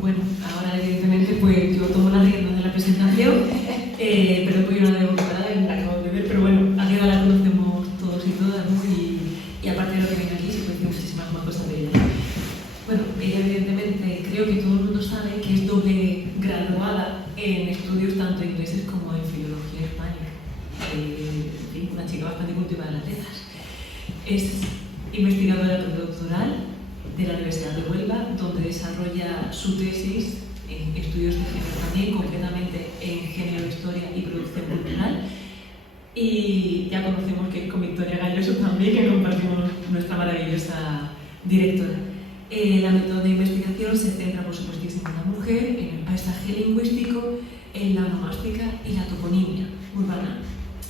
Bueno, ahora evidentemente pues yo tomo la rienda de la presentación, pero pues yo no la debo preparar, la acabo de ver, pero bueno, a Diana la conocemos todos y todas, ¿no? Y aparte de lo que viene aquí, se puede decir muchísimas más cosas de ella. Bueno, ella evidentemente creo que todo el mundo sabe que es doble graduada en estudios tanto ingleses como en filología hispánica. En fin, una chica bastante cultivada en las letras. Es investigadora postdoctoral de la Universidad de Huelva, donde desarrolla su tesis en estudios de género también, concretamente en género, historia y producción cultural. Y ya conocemos que es con Victoria Galloso también, que compartimos nuestra maravillosa directora. El ámbito de investigación se centra, por supuestísimo, en la mujer, en el paisaje lingüístico, en la onomástica y la toponimia urbana,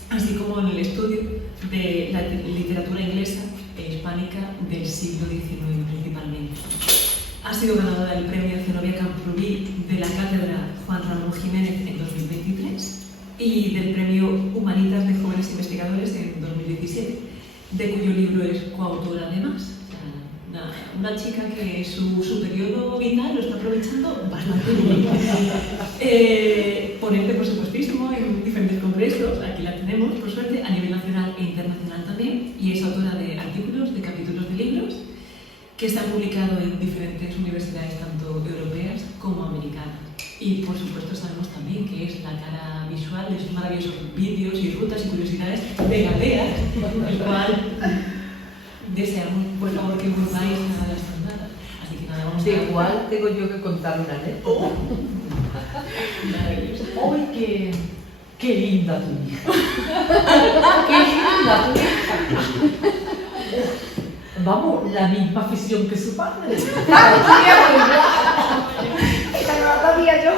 así como en el estudio de la literatura inglesa e hispánica del siglo XIX principalmente. Ha sido ganadora del premio Zenobia Camprubí de la Cátedra Juan Ramón Jiménez en 2023 y del premio Humanitas de Jóvenes Investigadores en 2017, de cuyo libro es coautora además. Una chica que su periodo vital lo está aprovechando bastante bien. Ponente, por supuestísimo, en diferentes congresos, aquí la tenemos, por suerte, a nivel nacional e internacional también, y es autora de artículos, de capítulos de libros, que se han publicado en diferentes universidades, tanto europeas como americanas. Y, por supuesto, sabemos también que es la cara visual de esos maravillosos vídeos y rutas y curiosidades de Galea, el cual deseamos, por favor, que volváis a las jornadas. Así que nada, vamos a... Igual tengo yo que contar una anécdota. ¡Ay, qué linda tu hija! ¡Qué linda tu hija! Vamos, la misma afición que su padre. Esta no la sabía yo,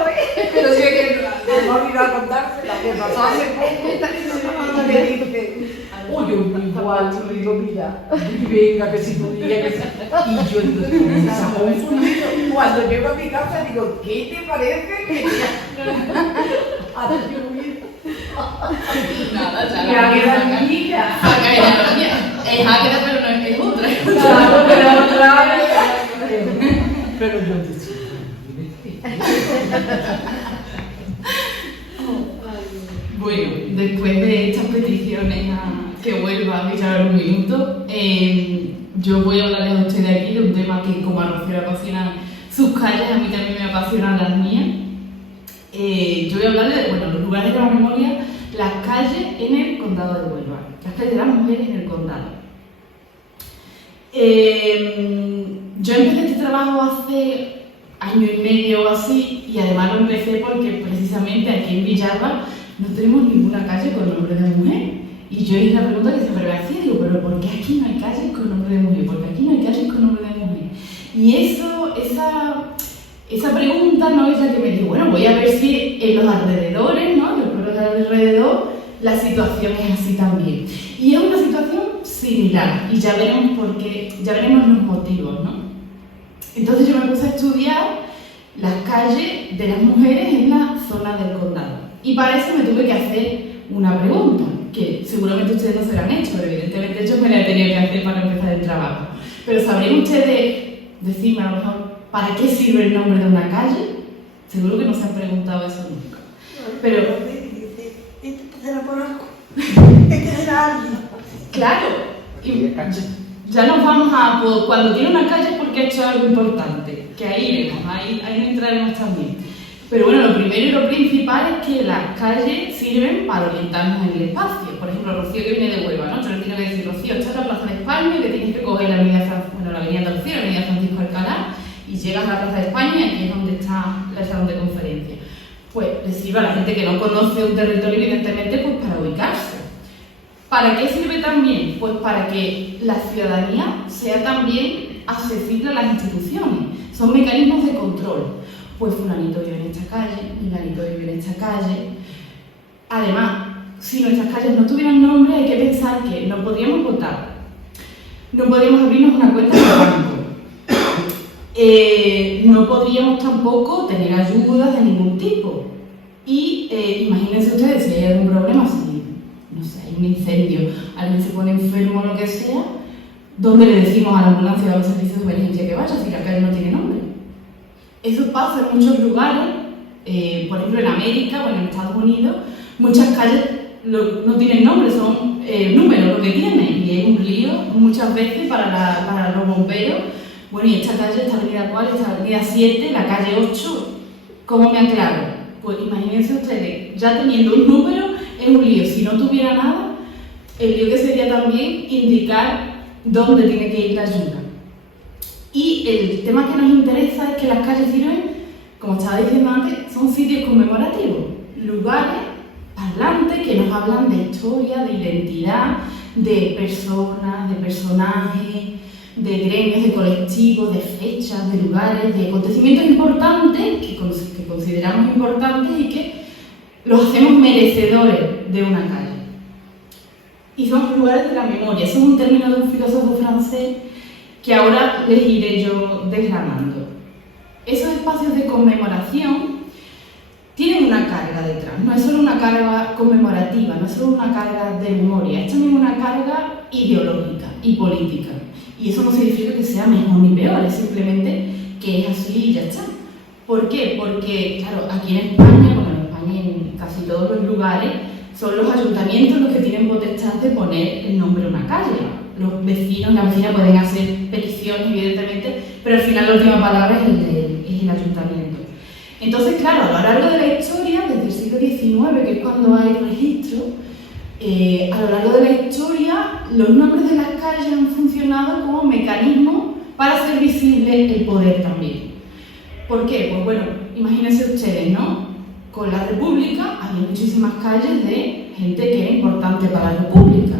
Pero sí que me he olvidado contársela, que pasó hace poco. me dice. Oye, igual, yo digo, mira, venga, que si tú digas que sí. Y yo digo, se ha confundido. Cuando llego a mi casa digo, ¿qué te parece? Nada, ya Ya queda niña. Es Águeda, pero no es otra. Claro, pero otra vez. Pero yo te sigo. Bueno, después de estas peticiones a que vuelva a mirar un minuto, yo voy a hablarles a ustedes aquí de un tema que, como a Rocío le apasionan sus calles, a mí también me apasionan las mías. Yo voy a hablarles de los lugares de la memoria, las calles en el condado de Huelva, las calles de las mujeres en el condado. Yo empecé este trabajo hace año y medio o así, y además lo empecé porque precisamente aquí en Villalba no tenemos ninguna calle con nombre de mujer. Y yo hice la pregunta que siempre me hacía, digo, pero ¿por qué aquí no hay calles con nombre de mujer? ¿Por qué aquí no hay calles con nombre de mujer? Y esa pregunta no es la que me dijo, bueno, voy a ver si en los alrededores, ¿no? Los pueblos de alrededor, la situación es así también. Y es una situación similar, y ya veremos por qué, ya veremos los motivos, ¿no? Entonces yo me puse a estudiar las calles de las mujeres en la zona del condado. Y para eso me tuve que hacer una pregunta, que seguramente ustedes no se la han hecho, pero evidentemente yo me la he tenido que hacer para empezar el trabajo. Pero ¿sabrían ustedes decirme a lo mejor para qué sirve el nombre de una calle? Seguro que no se han preguntado eso nunca. Pero Este será por algo. Este será alguien. claro, y ya nos vamos a... Cuando tiene una calle es porque ha hecho algo importante, que ahí iremos, ahí entraremos también. Pero bueno, lo primero y lo principal es que las calles sirven para orientarnos en el espacio. Por ejemplo, Rocío que viene de Huelva, ¿no? Yo le tengo que decir, Rocío, esta es la Plaza de España y que tienes que coger la avenida Andalucía, la avenida Francisco Alcalá, y llegas a la Plaza de España y aquí es donde está la salón de conferencia. Pues le sirve a la gente que no conoce un territorio, evidentemente, pues para ubicarse. ¿Para qué sirve también? Pues para que la ciudadanía sea también accesible a las instituciones. Son mecanismos de control. Pues fulanito vive en esta calle, fulanito vive en esta calle. Además, si nuestras calles no tuvieran nombre, hay que pensar que no podríamos votar, no podríamos abrirnos una cuenta de banco, no podríamos tampoco tener ayudas de ningún tipo. Y imagínense ustedes si hay algún problema, si no sé, hay un incendio, alguien se pone enfermo o lo que sea, ¿dónde le decimos a la ambulancia o a los servicios de emergencia que vaya si la calle no tiene nombre? Eso pasa en muchos lugares, por ejemplo en América o en Estados Unidos, muchas calles no tienen nombre, son números lo que tienen, y es un lío muchas veces para los bomberos. Bueno, y esta calle, esta avenida cuál, esta avenida 7, la calle 8, ¿cómo me aclaro? Pues imagínense ustedes, ya teniendo un número es un lío. Si no tuviera nada, el lío que sería también indicar dónde tiene que ir la ayuda. Y el tema que nos interesa es que las calles sirven, como estaba diciendo antes, son sitios conmemorativos, lugares parlantes que nos hablan de historia, de identidad, de personas, de personajes, de gremios, de colectivos, de fechas, de lugares, de acontecimientos importantes que consideramos importantes y que los hacemos merecedores de una calle. Y son lugares de la memoria. Eso es un término de un filósofo francés que ahora les iré yo desgranando. Esos espacios de conmemoración tienen una carga detrás, no es solo una carga conmemorativa, no es solo una carga de memoria, es también una carga ideológica y política. Y eso no significa que sea mejor ni peor, es simplemente que es así y ya está. ¿Por qué? Porque, claro, aquí en España, bueno, en España y en casi todos los lugares, son los ayuntamientos los que tienen potestad de poner el nombre de una calle. Los vecinos, las vecinas pueden hacer peticiones, evidentemente, pero al final la última palabra es el ayuntamiento. Entonces, claro, a lo largo de la historia, desde el siglo XIX, que es cuando hay registro, a lo largo de la historia, los nombres de las calles han funcionado como mecanismo para hacer visible el poder también. ¿Por qué? Pues bueno, imagínense ustedes, ¿no? Con la República había muchísimas calles de gente que era importante para la República.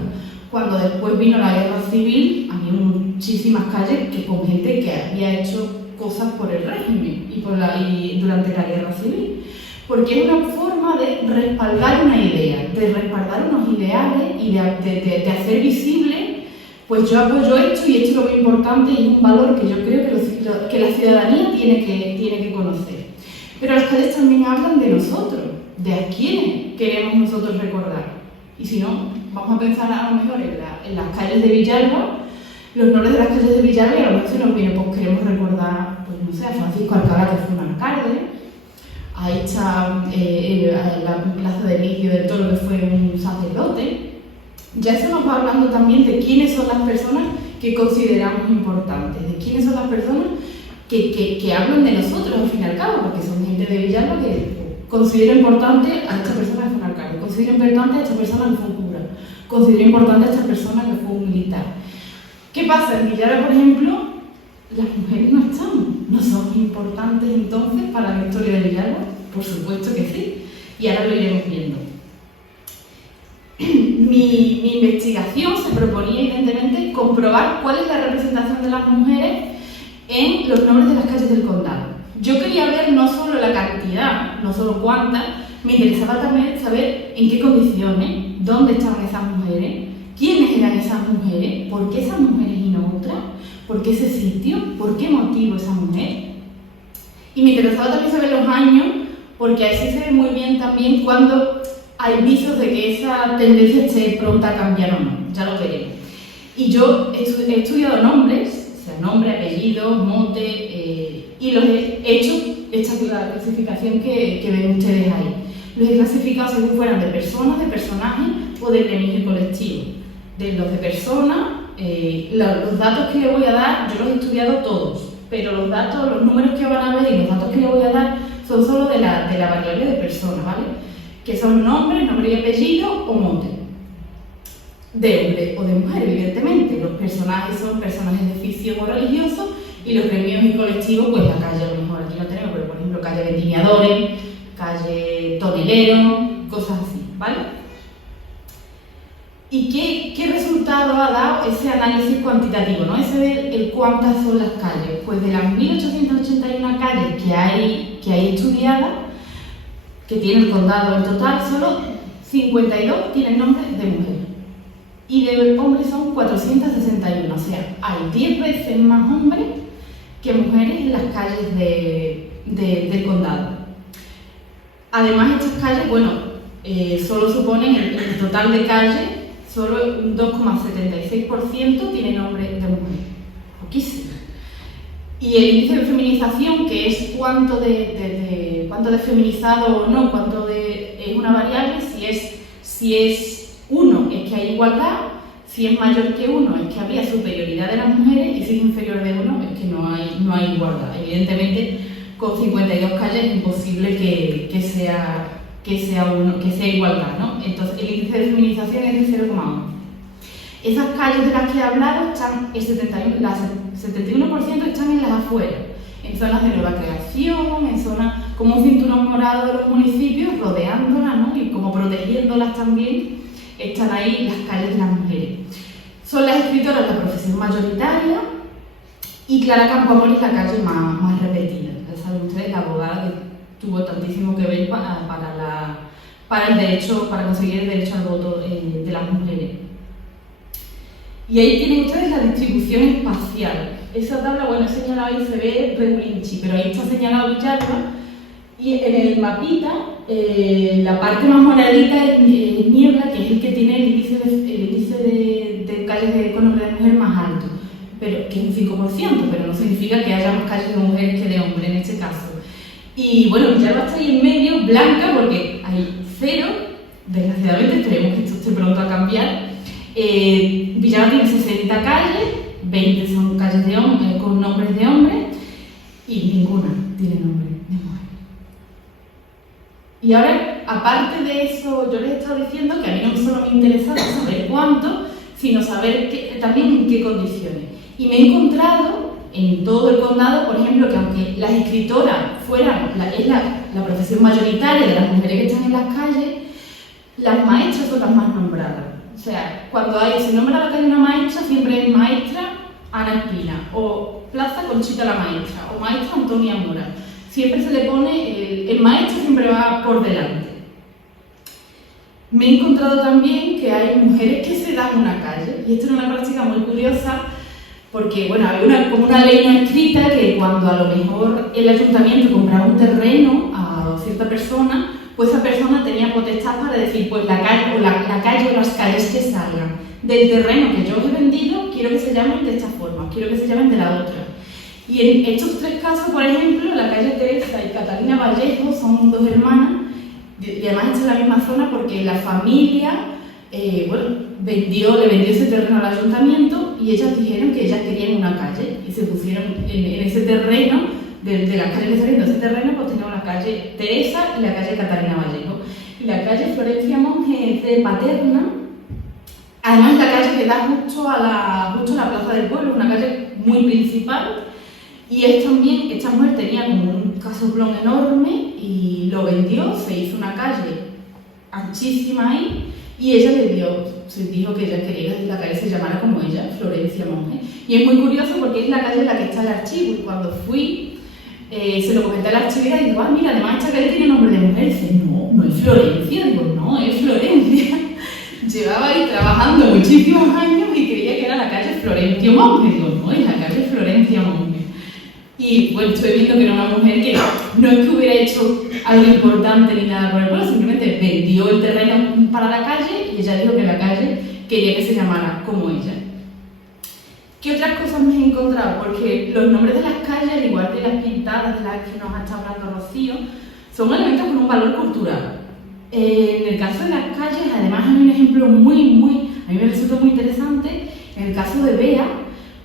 Cuando después vino la Guerra Civil, había muchísimas calles con gente que había hecho cosas por el régimen y durante la Guerra Civil. Porque es una forma de respaldar una idea, de respaldar unos ideales y de hacer visible, pues yo apoyo esto y esto es lo muy importante y es un valor que yo creo que la ciudadanía tiene que conocer. Pero las calles también hablan de nosotros, de a quiénes queremos nosotros recordar. Y si no, vamos a pensar a lo mejor en las calles de Villalba, los nombres de las calles de Villalba, y a lo mejor se nos viene, pues queremos recordar, pues no sé, a Francisco Alcalá, que fue un alcalde. Ahí está la plaza de Lidio del Toro, que fue un sacerdote. Ya eso nos va hablando también de quiénes son las personas que consideramos importantes, de quiénes son las personas que hablan de nosotros, al fin y al cabo, porque son gente de Villalba que considera importante a esta persona que fue un alcalde, considera importante a esta persona que fue un cura, considera importante a esta persona que fue un militar. ¿Qué pasa? En Villalba, por ejemplo, las mujeres no están, no son importantes entonces para la historia de Villalba. Por supuesto que sí, y ahora lo iremos viendo. Mi investigación se proponía evidentemente comprobar cuál es la representación de las mujeres en los nombres de las calles del condado. Yo quería ver no solo la cantidad, no solo cuántas, me interesaba también saber en qué condiciones, dónde estaban esas mujeres, quiénes eran esas mujeres, por qué esas mujeres y no otras, por qué ese sitio, por qué motivo esa mujer. Y me interesaba también saber los años, porque así se ve muy bien también cuando hay visos de que esa tendencia esté pronta a cambiar o no, ya lo veremos. Y yo he estudiado nombres, o sea, nombre, apellido, mote, y los he hecho, esta es la clasificación que ven ustedes ahí. Los he clasificado según fueran de personas, de personajes o de gremios y colectivos. De los de personas, los datos que les voy a dar, yo los he estudiado todos, pero los datos, los números que van a ver y los datos que les voy a dar son solo de la variable de persona, ¿vale? Que son nombre y apellido o mote. De hombre o de mujer, evidentemente. Los personajes son personajes de ficción o religiosos y los gremios y colectivos, pues la calle a lo mejor aquí no tenemos, pero por ejemplo calle Vendimiadores, calle Tonelero, cosas así, ¿vale? ¿Y qué resultado ha dado ese análisis cuantitativo, ¿no? Ese de cuántas son las calles. Pues de las 1881 calles que hay estudiadas, que tiene el condado en total, solo 52 tienen nombre de mujer. Y de hombres son 461, o sea, hay 10 veces más hombres que mujeres en las calles del condado. Además, estas calles, bueno, solo suponen el total de calles, solo un 2,76% tiene nombre de mujer. Poquísimo. Y el índice de feminización, que es cuánto de feminizado o no, es una variable, si es 1 es que hay igualdad, si es mayor que 1 es que habría superioridad de las mujeres y si es inferior de 1 es que no hay igualdad. Evidentemente, con 52 calles es imposible que sea igualdad, ¿no? Entonces, el índice de feminización es de 0,1. Esas calles de las que he hablado, el 71% están en las afueras, en zonas de nueva creación, en zonas como un cinturón morado de los municipios, rodeándolas, ¿no? Y como protegiéndolas también, están ahí las calles de las mujeres. Son las escritoras de la profesión mayoritaria y Clara Campoamor es la calle más repetida. Ya saben ustedes, la abogada que tuvo tantísimo que ver para conseguir el derecho al voto de las mujeres. Y ahí tienen ustedes la distribución espacial. Esa tabla, bueno, he señalado ahí, se ve regulinchi, pero ahí está señalado Villalba. Y en el mapita, la parte más moradita es Niebla, que es el que tiene el índice de calles con nombre de mujer más alto, pero que es un 5%, pero no significa que haya más calles de mujeres que de hombres en este caso. Y bueno, Villalba está ahí en medio, blanca, porque hay 0, desgraciadamente, esperemos que esto esté pronto a cambiar. Villalba tiene 60 calles, 20 son calles de hombres, con nombres de hombres y ninguna tiene nombre de mujer. Y ahora, aparte de eso, yo les he estado diciendo que a mí no solo me interesa saber cuánto, sino saber también en qué condiciones. Y me he encontrado en todo el condado, por ejemplo, que aunque las escritoras es la profesión mayoritaria de las mujeres que están en las calles, las maestras son las más nombradas. O sea, cuando se nombra a la calle una maestra, siempre es maestra Ana Espina, o Plaza Conchita la maestra, o maestra Antonia Mora. Siempre se le pone, el maestro siempre va por delante. Me he encontrado también que hay mujeres que se dan una calle, y esto es una práctica muy curiosa, porque bueno, había como una ley no escrita que cuando a lo mejor el ayuntamiento compraba un terreno a cierta persona, pues esa persona tenía potestad para decir, pues la calle o las calles que salgan del terreno que yo os he vendido, quiero que se llamen de esta forma, quiero que se llamen de la otra. Y en estos 3 casos, por ejemplo, la calle Teresa y Catalina Vallejo son 2 hermanas, y además están en la misma zona porque la familia, le vendió ese terreno al ayuntamiento y ellas dijeron que ellas querían una calle y se pusieron en ese terreno. De las calles que saliendo de ese terreno, pues tenemos la calle Teresa y la calle Catalina Vallejo. Y la calle Florencia Monge es de Paterna. Además, la calle que da justo a la plaza del pueblo, una calle muy principal. Y esta mujer tenía como un casoplón enorme y lo vendió, se hizo una calle anchísima ahí. Y ella se dijo que ella quería que la calle se llamara como ella, Florencia Monge. Y es muy curioso porque es la calle en la que está el archivo. Y cuando fui, se lo comenté a la archivera y digo, mira, además esta calle tiene nombre de mujer. Y dice, no es Florencia. Digo, no, es Florencia. Llevaba ahí trabajando muchísimos años y creía que era la calle Florencia Monge. Digo, no, es la calle Florencia Monge. Y bueno, estoy viendo que era una mujer que no es que hubiera hecho algo importante ni nada por el pueblo, simplemente vendió el terreno para la calle y ella dijo que la calle quería que se llamara como ella. ¿Qué otras cosas me he encontrado? Porque los nombres de las calles, al igual que las pintadas de las que nos ha estado hablando Rocío, son elementos con un valor cultural. En el caso de las calles, además hay un ejemplo a mí me resulta muy interesante, en el caso de Bea,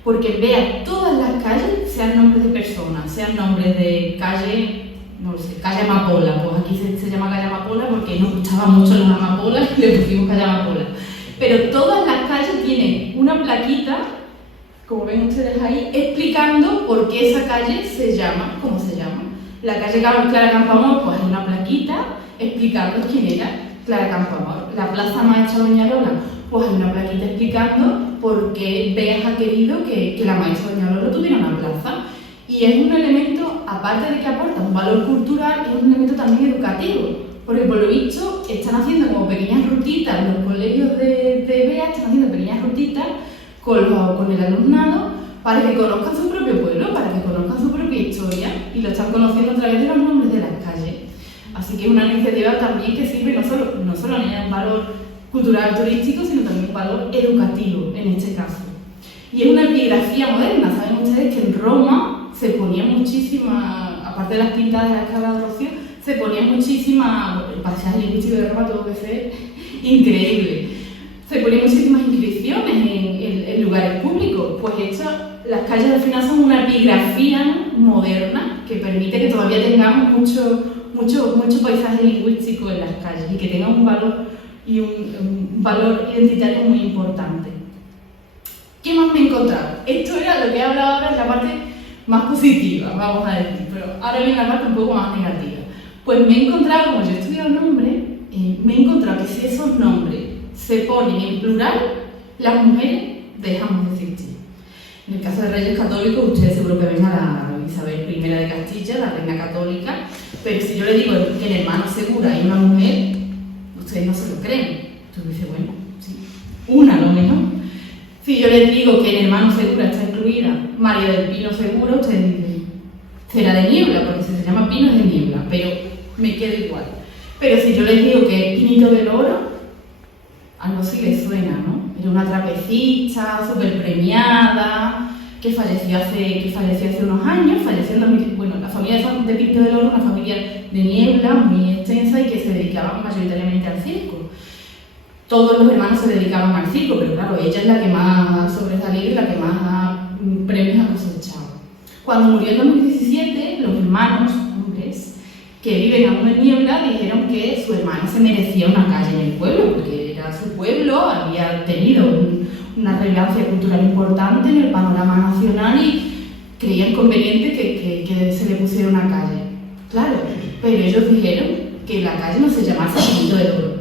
porque en Bea todas las calles, sean nombres de personas, sean nombres de calle, no lo sé, calle Amapola, pues aquí se llama calle Amapola porque nos gustaban mucho las amapolas y le pusimos calle Amapola. Pero todas las calles tienen una plaquita, como ven ustedes ahí, explicando por qué esa calle se llama como se llama. La calle Clara Campoamor, pues hay una plaquita explicando quién era Clara Campoamor. La Plaza Maestra Doña Lola, pues hay una plaquita explicando por qué Beas ha querido que la Maestra Doña Lola tuviera una plaza. Y es un elemento, aparte de que aporta un valor cultural, es un elemento también educativo. Porque por lo visto están haciendo como pequeñas rutitas, los colegios de Beas están haciendo pequeñas rutitas con el alumnado para que conozcan su propio pueblo, para que conozcan su propia historia y lo están conociendo a través de los nombres de las calles. Así que es una iniciativa también que sirve no solo a un valor cultural turístico, sino también un valor educativo en este caso. Y es una epigrafía moderna. Saben ustedes que en Roma se ponía muchísima, aparte de las pintadas de las que ha hablado Rocío, se ponía muchísima, bueno, el paisaje lingüístico de Roma tuvo que ser increíble. Se ponían muchísimas inscripciones en lugares públicos, pues las calles al final son una epigrafía moderna que permite que todavía tengamos mucho paisaje lingüístico en las calles y que tenga un valor y un valor identitario muy importante. ¿Qué más me he encontrado? Esto era lo que he hablado ahora, es la parte más positiva, vamos a decir, pero ahora viene la parte un poco más negativa. Pues me he encontrado, como yo he estudiado nombres, me he encontrado que si esos nombres se ponen en plural, las mujeres dejamos de existir. En el caso de Reyes Católicos, ustedes seguro que ven a la Isabel I de Castilla, la reina católica, pero si yo le digo que en Hermano Segura hay una mujer, ustedes no se lo creen. Entonces dice, bueno, sí, una a lo mejor. Si yo les digo que en Hermano Segura está incluida María del Pino Segura, ustedes dicen, será de Niebla, porque si se llama Pino es de Niebla, pero me queda igual. Pero si yo les digo que Pinito del Oro, algo sí les suena, ¿no? Era una trapecista súper premiada, que falleció hace unos años, bueno, la familia de Pinito del Oro, una familia de Niebla muy extensa y que se dedicaba mayoritariamente al circo. Todos los hermanos se dedicaban al circo, pero claro, ella es la que más ha sobresalido y la que más premios ha cosechado. Cuando murió en 2017, los hermanos, hombres, que viven aún en Niebla, dijeron que su hermana se merecía una calle en el pueblo, porque era su pueblo, había tenido una relevancia cultural importante en el panorama nacional y creían conveniente que se le pusiera una calle. Claro, pero ellos dijeron que la calle no se llamase Pinito del Oro,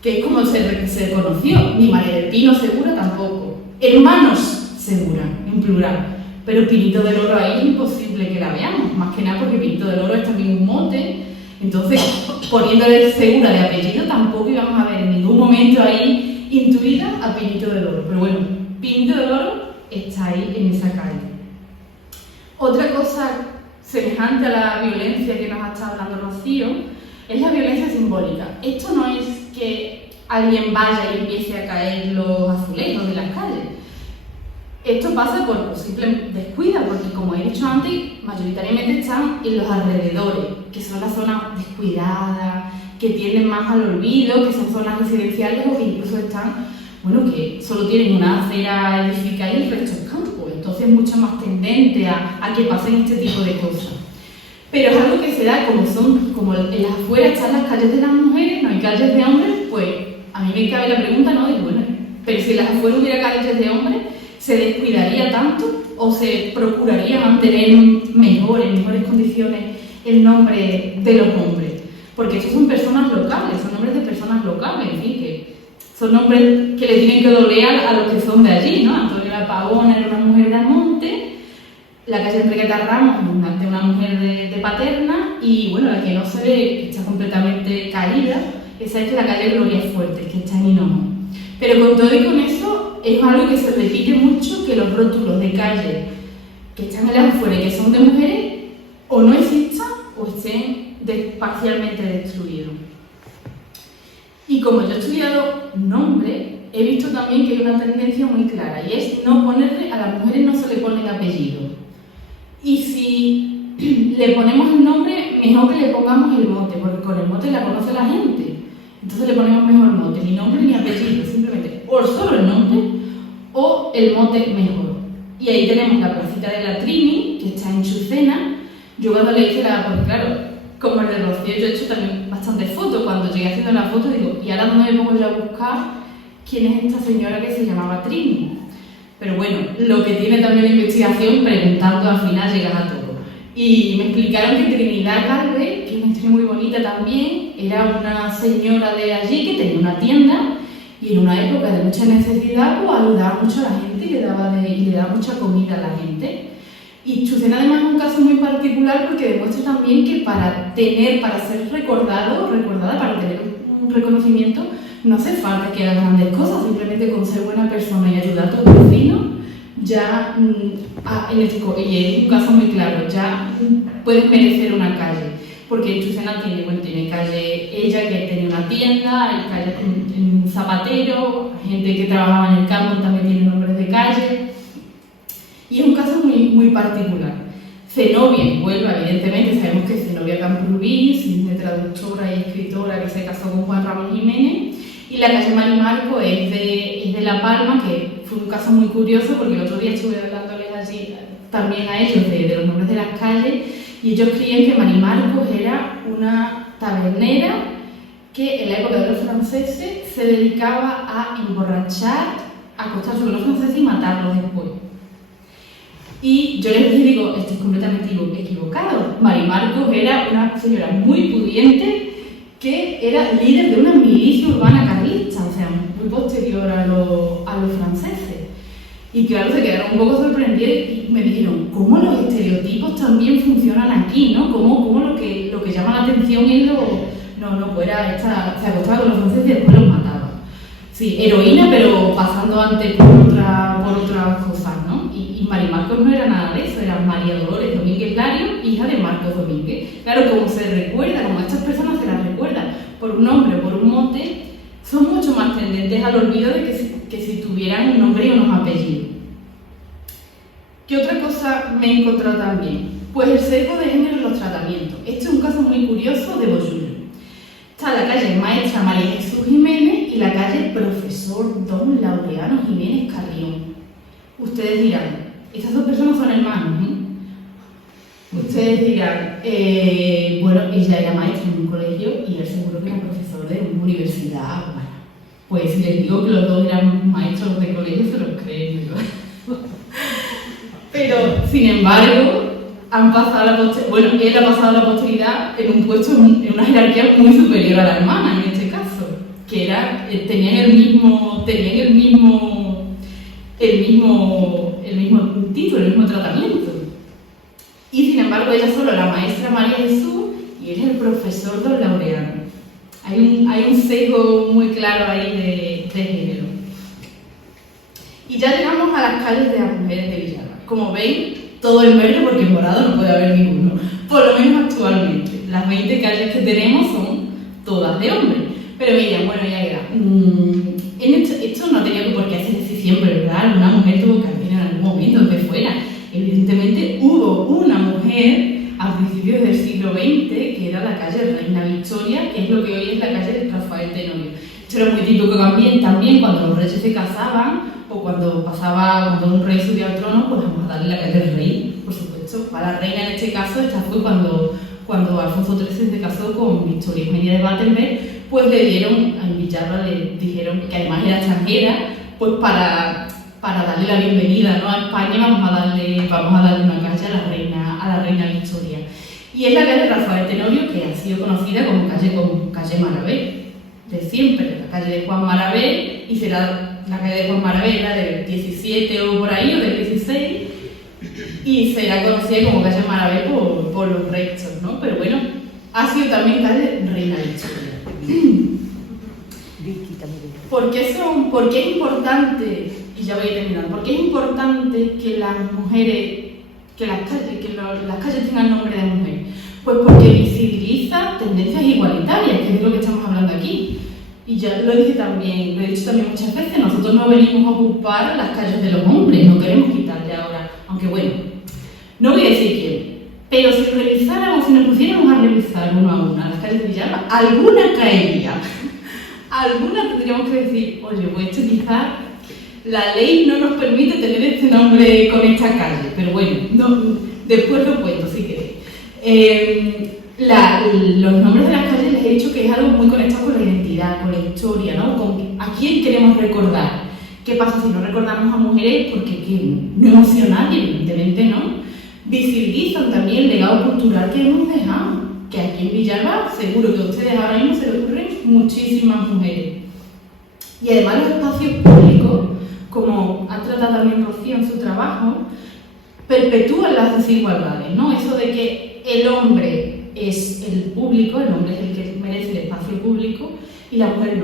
que es como se conoció, ni María del Pino Segura tampoco, Hermanos Segura, en plural. Pero Pinito del Oro ahí es imposible que la veamos, más que nada porque Pinito del Oro es también un mote, entonces poniéndole Segura de apellido tampoco íbamos a ver en ningún momento ahí intuida a Pinito del Oro. Pero bueno, Pinito del Oro está ahí en esa calle. Otra cosa semejante a la violencia que nos ha estado hablando Rocío es la violencia simbólica. Esto no es que alguien vaya y empiece a caer los azulejos de las calles. Esto pasa por simple descuida, porque como he dicho antes, mayoritariamente están en los alrededores, que son las zonas descuidadas, que tienden más al olvido, que son zonas residenciales o que incluso están, bueno, que solo tienen una acera edificada y el resto es campo, entonces es mucho más tendente a que pasen este tipo de cosas. Pero es algo que se da, como en las afueras están las calles de las mujeres, no hay calles de hombres, pues a mí me cabe la pregunta, ¿no? Digo, bueno, pero si en las afueras hubiera calles de hombres, ¿se descuidaría tanto o se procuraría mantener en mejores condiciones el nombre de los hombres? Porque estos son personas locales, son nombres de personas locales, en fin, que son nombres que le tienen que doler a los que son de allí, ¿no? Antonia Pavón era una mujer de Almonte, la calle Enriqueta Ramos de una mujer de Paterna y, bueno, la que no se ve, que está completamente caída, esa es la calle Gloria Fuerte, que está en Hinojo. Pero con todo y con eso, es algo que se repite mucho, que los rótulos de calle que están en las afueras y que son de mujeres, o no existan o estén parcialmente destruidos. Y como yo he estudiado nombre, he visto también que hay una tendencia muy clara, y es no ponerle, a las mujeres no se le ponen apellidos. Y si le ponemos el nombre, mejor que le pongamos el mote, porque con el mote la conoce la gente. Entonces le ponemos mejor mote, ni nombre ni apellido, simplemente o solo el nombre o el mote mejor. Y ahí tenemos la placita de la Trini, que está en Chucena. Yo cuando le hice porque claro, como el de Rocío, yo he hecho también bastantes fotos. Cuando llegué haciendo la foto digo, ¿y ahora dónde me pongo yo a buscar quién es esta señora que se llamaba Trini? Pero bueno, lo que tiene también la investigación, preguntando al final llegas a todo. Y me explicaron que Trinidad Galvez, que es una historia muy bonita también, era una señora de allí que tenía una tienda y en una época de mucha necesidad pues ayudaba mucho a la gente y le daba mucha comida a la gente. Y Chucena además es un caso muy particular porque demuestra también que para ser recordada, para tener un reconocimiento, no hace falta que haga grandes cosas, simplemente con ser buena persona y ayudar a tus vecinos, ya, y es un caso muy claro, ya puedes merecer una calle. Porque en Chucena tiene calle ella que tenía una tienda, hay calle en Zapatero, gente que trabajaba en el campo también tiene nombres de calle. Y es un caso muy, muy particular. Zenobia en Huelva, evidentemente, sabemos que Zenobia Camprubí, cine traductora y escritora que se casó con Juan Ramón Jiménez, y la calle Marimarco es de La Palma, que fue un caso muy curioso porque el otro día estuve hablándoles allí también a ellos de los nombres de las calles, y ellos creían que Marimarcos era una tabernera que en la época de los franceses se dedicaba a emborrachar, a acostarse con los franceses y matarlos después. Y yo les digo, estoy completamente equivocado. Marimarcos era una señora muy pudiente que era líder de una milicia urbana carlista, o sea, muy posterior a los franceses. Y claro, se quedaron un poco sorprendidos y me dijeron, ¿cómo los estereotipos también funcionan aquí, ¿no? ¿Cómo lo que llama la atención es pues era esta, se acostaba con los franceses y después los mataba. Sí, heroína, pero pasando antes por otras cosas, ¿no? Y Marimarcos no era nada de eso, era María Dolores Domínguez Lario, hija de Marcos Domínguez. Claro, como se recuerda, como a estas personas se las recuerda por un nombre o por un mote, son mucho más tendentes al olvido de que si tuvieran un nombre y unos apellidos. ¿Qué otra cosa me he encontrado también? Pues el sesgo de género en los tratamientos. Este es un caso muy curioso de Bollullo. Está la calle Maestra María Jesús Jiménez y la calle Profesor Don Laureano Jiménez Carrión. Ustedes dirán, estas dos personas son hermanos, ¿eh? Ustedes dirán, bueno, ella era maestra en un colegio y él seguro que era profesor de una universidad. Bueno, pues si les digo que los dos eran maestros de colegio, se los creen, ¿no? Pero, sin embargo, han pasado él ha pasado a la posteridad en un puesto, en una jerarquía muy superior a la hermana, en este caso, que era, tenían el mismo título, el mismo tratamiento. Y sin embargo, ella solo la maestra María Jesús y él es el profesor Don Laureano. Hay un sesgo muy claro ahí de género. Y ya llegamos a las calles de las mujeres de Villalba. Como veis, todo en verde porque en morado no puede haber ninguno, por lo menos actualmente. Las 20 calles que tenemos son todas de hombres. Pero me dirán, bueno, ya era. Esto no tenía por qué hacerse siempre, ¿verdad? Una mujer tuvo que hacer en algún momento, aunque fuera. Evidentemente hubo una mujer a principios del siglo XX que era la calle Reina Victoria, que es lo que hoy es la calle Rafael Tenorio. Esto era muy típico también cuando los reyes se casaban o cuando un rey subía al trono, pues vamos a darle la calle del rey, por supuesto. Para la reina en este caso, esta fue cuando Alfonso XIII se casó con Victoria Eugenia de Battenberg, pues le dieron, en Villalba le dijeron que además era extranjera, pues para darle la bienvenida, ¿no?, a España vamos a darle una calle a la reina Victoria. Y es la calle Rafael Tenorio, que ha sido conocida como calle Marabé, de siempre, la calle de Juan Marabé, y será la calle de Juan Marabé, era del 17 o por ahí, o del 16, y será conocida como calle Marabé por los restos, ¿no? Pero bueno, ha sido también calle Reina Victoria. ¿Por qué es importante, y ya voy a terminar, por qué es importante que las mujeres, que las calles tengan nombre de mujer? Pues porque visibiliza tendencias igualitarias, que es lo que estamos hablando aquí. Y ya lo he dicho también muchas veces, nosotros no venimos a ocupar las calles de los hombres, no queremos quitarle ahora, aunque bueno, no voy a decir quién, pero si revisáramos, si nos pusiéramos a revisar uno a una las calles de Villalba, alguna caería, alguna tendríamos que decir, oye, pues esto quizás la ley no nos permite tener este nombre con esta calle, pero bueno, después lo cuento si queréis. Los nombres de las calles les he dicho que es algo muy conectado con la identidad, con la historia, ¿no? Con a quién queremos recordar. ¿Qué pasa si no recordamos a mujeres? Porque no emocional, evidentemente no. Visibilizan también el legado cultural que hemos dejado, que aquí en Villalba seguro que a ustedes ahora mismo se les ocurren muchísimas mujeres. Y además los espacios públicos, como ha tratado también Rocío en su trabajo, perpetúan las desigualdades, ¿no? Eso de que el hombre es el público, el hombre es el que merece el espacio público y la mujer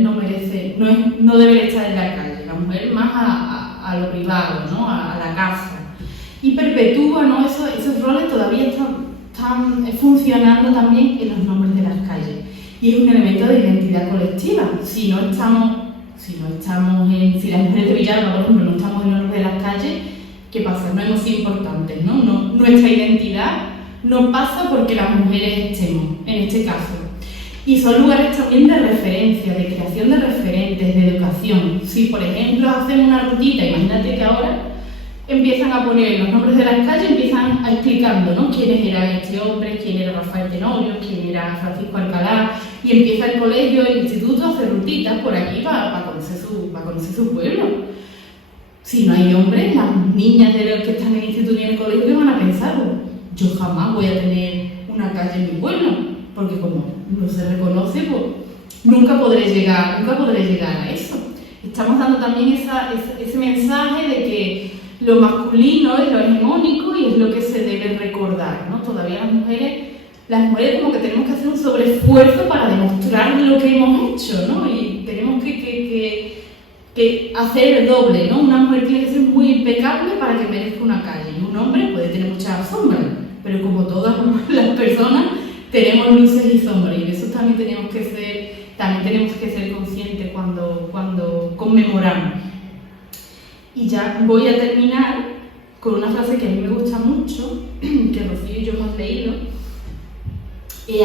no merece, no debe estar en la calle, la mujer más a lo privado, ¿no?, a la casa. Y perpetúa, ¿no?, esos roles todavía están funcionando también en los nombres de las calles. Y es un elemento de identidad colectiva. Si las mujeres de Villalba, por ejemplo, no estamos en los nombres de las calles, ¿qué pasa? No hemos sido importantes, ¿no? Nuestra identidad no pasa porque las mujeres estemos, en este caso. Y son lugares también de referencia, de creación de referentes, de educación. Si, por ejemplo, hacemos una rutita, imagínate que ahora empiezan a poner los nombres de las calles, empiezan a explicando, ¿no? Quiénes eran este hombre, quién era Rafael Tenorio, quién era Francisco Alcalá, y empieza el colegio, el instituto a hacer rutitas por aquí para conocer su pueblo. Si no hay hombres, las niñas de los que están en el instituto y en el colegio van a pensar, yo jamás voy a tener una calle en mi pueblo, porque como no se reconoce, pues nunca podré llegar a eso. Estamos dando también ese mensaje de que lo masculino es lo hegemónico y es lo que se debe recordar, ¿no? Todavía las mujeres como que tenemos que hacer un sobreesfuerzo para demostrar lo que hemos hecho, ¿no? Y tenemos que hacer el doble, ¿no? Una mujer tiene que ser muy impecable para que merezca una calle, y un hombre puede tener muchas sombras, pero como todas las personas tenemos luces y sombras, y de eso también tenemos que ser conscientes cuando conmemoramos. Y ya voy a terminar con una frase que a mí me gusta mucho, que Rocío y yo hemos leído.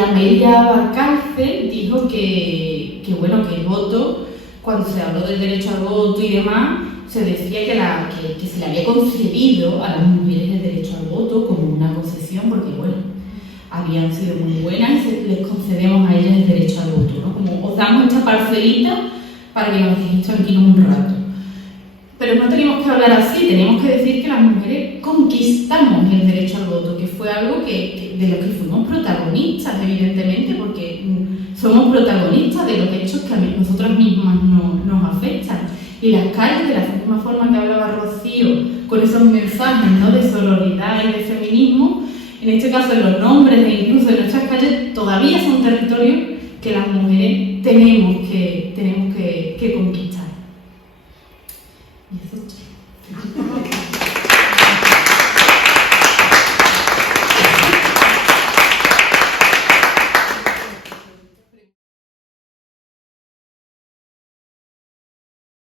Amelia Valcárcel dijo que el voto, cuando se habló del derecho al voto y demás, se decía que se le había concedido a las mujeres el derecho al voto como una concesión, porque habían sido muy buenas y les concedemos a ellas el derecho al voto, ¿no? Como os damos esta parcelita para que nos dejéis tranquilos un rato. Pero no tenemos que hablar así, tenemos que decir que las mujeres conquistamos el derecho al voto, que fue algo de lo que fuimos protagonistas, evidentemente, porque somos protagonistas de los hechos que a nosotras mismas nos afectan. Y las calles, de la misma forma que hablaba Rocío, con esos mensajes, ¿no?, de sororidad y de feminismo, en este caso en los nombres e incluso en nuestras calles, todavía son territorios que las mujeres tenemos que conquistar. Y eso